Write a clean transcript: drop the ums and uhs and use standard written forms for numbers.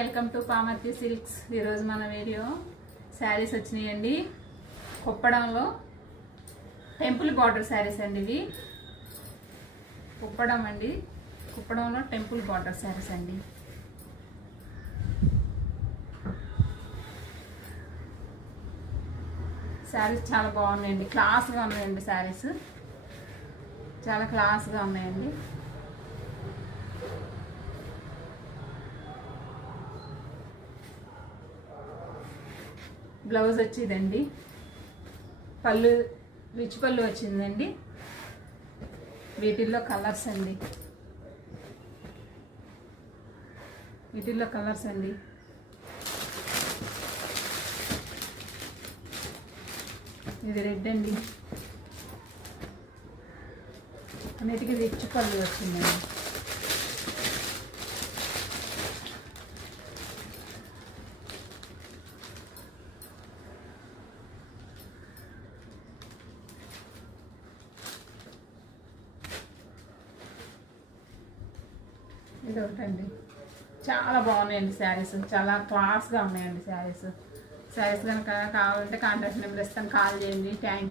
Welcome to Pamarthi silks. ఈరోజు మన video saris వచ్చినాయండి. కుప్పడంలో టెంపుల్ బార్డర్ శారీస్ అండి. ఇవి కుప్పడం అండి. కుప్పడంలో టెంపుల్ బార్డర్ శారీస్ అండి. శారీస్ చాలా బాగున్నాయండి, క్లాస్గా ఉన్నాయండి. శారీస్ చాలా క్లాస్గా ఉన్నాయండి. బ్లౌజ్ వచ్చిందండి, పళ్ళు రిచ్ పళ్ళు వచ్చిందండి. వీటిల్లో కలర్స్ అండి, వీటిల్లో కలర్స్ అండి. ఇది రెడ్ అండి, అన్నిటికీ రిచ్ పళ్ళు వచ్చిందండి. ఇది ఒకటండి, చాలా బాగున్నాయండి శారీస్, చాలా క్లాస్గా ఉన్నాయండి శారీస్. శారీస్ కనుక కావాలంటే కాంటాక్ట్ నెంబర్ ఇస్తాను, కాల్ చేయండి. Thank you.